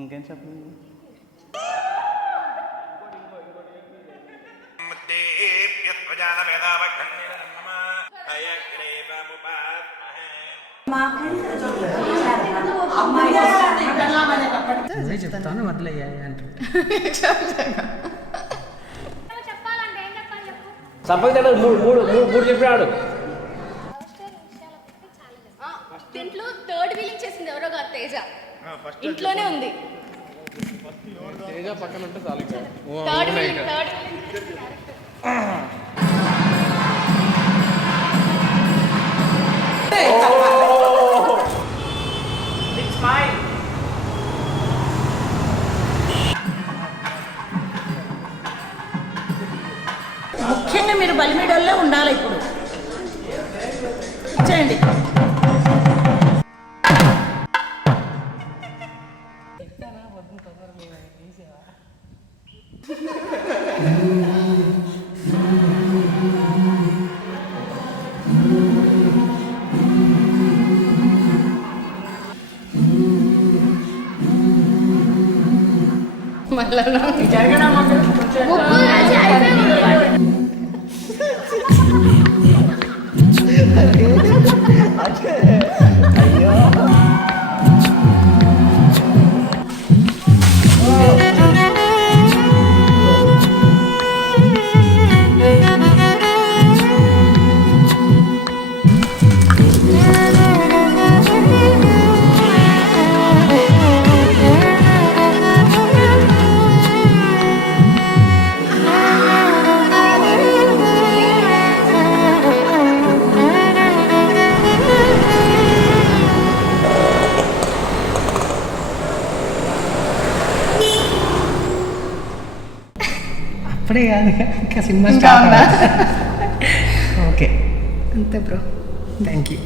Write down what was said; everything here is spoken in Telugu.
ఇంకేం చెప్పండి. చెప్తాను వదిలేయ్యా అంటారు. సంపద మూడు చెప్పాడు. దీంట్లో థర్డ్ వీలింగ్ చేసింది ఎవరో కాదు, తేజ. ఇంట్లోనే ఉంది. తేజ పక్కన ఉంటే చాలు. థర్డ్ వీలింగ్ ముఖ్యంగా మీరు బలిమీడల్లో ఉండాలి. ఇప్పుడు ఇచ్చేయండి. అప్పుడే కాదు ఇంకా సినిమా స్టార్ట్. ఓకే అంతే బ్రో. Thank you.